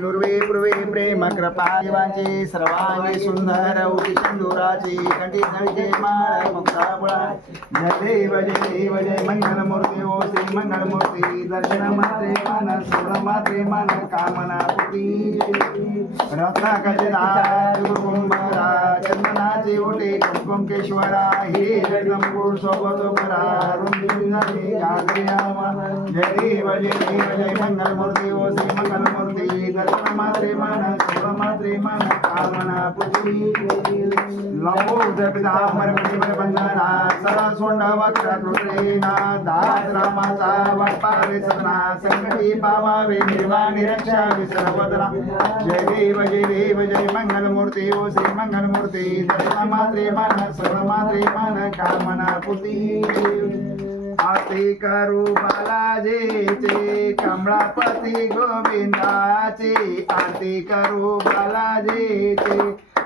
नुर्वे पूर्वे प्रेम कृपा देवांची सर्वांगी सुंदर उठी सिंदुराची कंठी धडके माळ मुक्ता मुळा. जय देव जय देव जय मंगल मूर्ती ओ श्री मंगल मूर्ती. दर्शन मात्रे मन सुर मात्रे मन कामना पुटी रत्ना गजरा कुंभरा चंदनाचे ओटे कुंकुम केश्वरा हे जगदंबूर सोबत परा रुंदी जय देव जय देव जय मंगल मूर्ती ओ श्री मंगल मूर्ती दर्शन मात्रे मन सोड मात्रे मन कामना पुटी लंबोद पितांबर बंधना सदा सोंड कृत्रेना दास रामाचा वाटपावे सदना संकटी पावावे जय देव जय देव जय मंगल ओ श्री मंगल मूर्ती मात्रे मन सर्व मात्रे मन कामना पुती आरती करू बालाजीचे कमळापती गोविंदाची. आरती करू बालाजीचे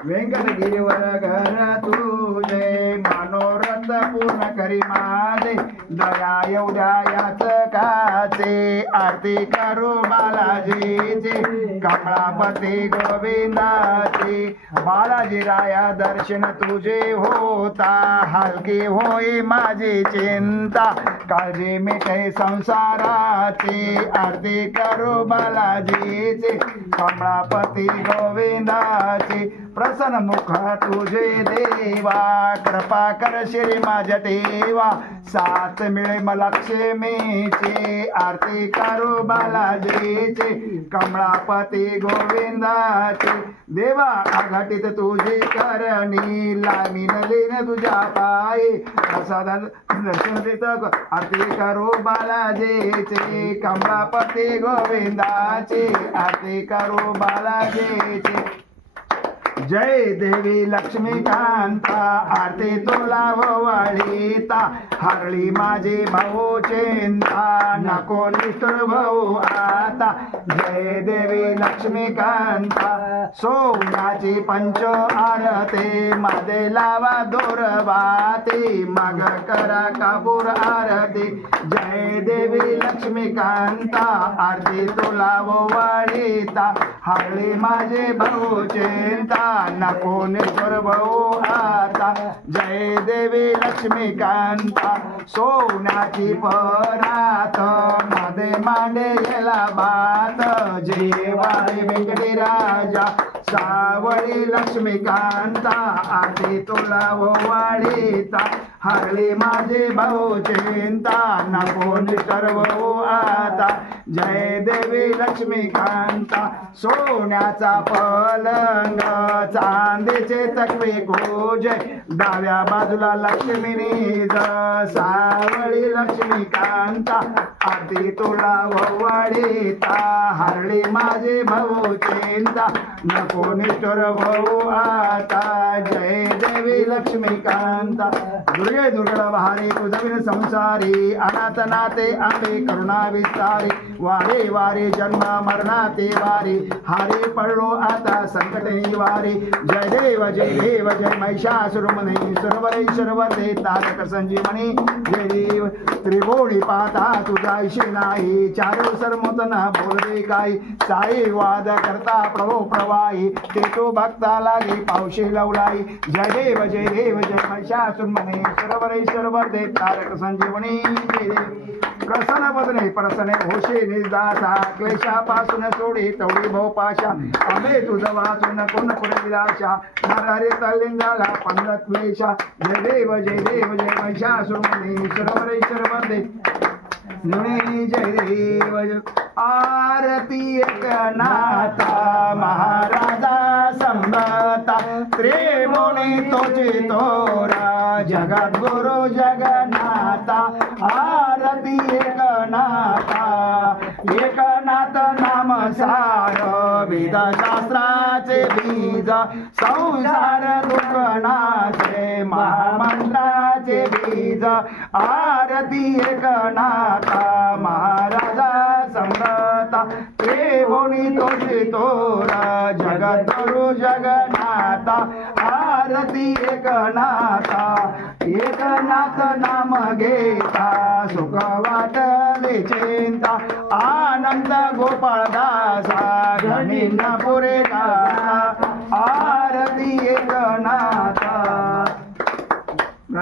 व्यंकटगिरीवर घर तुझे. मनोरथ पूर्ण करी माझे. दया एवढ्या याच काच. आरती करू बालाजीचे कमळापती गोविंदाची. बालाजी राया दर्शन तुझे होता. हलकी होई माझी चिंता. काळजी मिटे संसाराची. आरती करू बालाजीचे कमळापती गोविंदाची. प्रसन्न मुख तुझे देवा. कृपा कर श्री माझ्या देवा साथ मिळे मला क्षेमेची. आरती पती करू बालाजीचे कमळापती गोविंदाचे. देवा आघाटीत तुझी करणी लामीन लेन तुझ्या पायी. प्रसाद दर्शन देत आरती करू बालाजीचे कमळापती गोविंदाचे आरती करू बालाजीचे. जय देवी लक्ष्मीकांता आरती तुला ववाळीता हरळी माझी भाऊ चिंता नको निष्ठुर भाऊ आता. जय देवी लक्ष्मीकांता सोन्याची पंच आरते मध्ये लावा दोरवाती मग करा कापूर आरती. जय देवी लक्ष्मीकांता आरती तुला ववाळीता हरळी माझे भाऊ चिंता नको निष्ठुर भाऊ आता. जय देवी लक्ष्मीकांता सोन्याची परात. मादे मांडे गेला बात. जेवाळे वेंकटी राजा सावळी लक्ष्मीकांता आधी तुला ओवाळीता हरली माझे भाऊ चिंता नको सर्व हो आता. जय देवी लक्ष्मीकांता सोन्याचा पलंग चांदीचे तकवे कोजे डाव्या बाजूला लक्ष्मीनी सावळी लक्ष्मीकांता आधी तुला ववाडीता हरळी माझे भाऊ चिंता नको निष्ठुर भाऊ आता जय देवी लक्ष्मीकांत। दुर्गे दुर्गड बहारे कुजविन संसारी अनाथ नाते आंबे करुणा विस्तारी वारे वारे जन्म मरणाते वारी हारे पडलो आता संकट वारी जय देव जय देव जय महिषासुरमने सर्वरेश्वर दे तारक संजीवनी जय देव त्रिभुवनी पाहता तुझाशी नाही चारो सरमोतना बोलदे काही साई वाद करता प्रभो प्रवाही ते तो भक्ता लागे पावशी लवलाई जय देव जय देव जय महिषासुरमने सर्वरेश्वर दे तारक संजीवनी प्रसन्न बदने प्रसने होशे निर्दासा क्लेशापासून सोडी तवडी भोपाशा आंबे तुझ वाचून कोण पुढे विलाशा नरहरी तल्लिंगाला पंधरा क्लेशा जय देव जय देव जय महिषासुरमने सर्वरेश्वर वंदे नुणे देव जय. आरती एकनाथा महाराजा संभता त्रिमुनी तोचे तोरा जगत गुरु जगन्नाथा आरती एकनाथा एकनाथ नाम सार वेद शास्त्राचे बीज संसार दुखनाचे महामंत्राचे बीज आरती गणाता महाराजा समरता ते होणी तोषी तोरा जगद्गुरु जगन्नाथा. आरती एकनाथा एकनाथ नाम घेता सुख वाटले चिंता आनंद गोपाळदासा दासा घनींना पुरे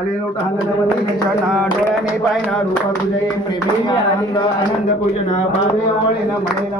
लोट डोळ्याने पायना रूप तुझे प्रेमी आनंद आनंद पूजन भावे ओळीन म्हणेन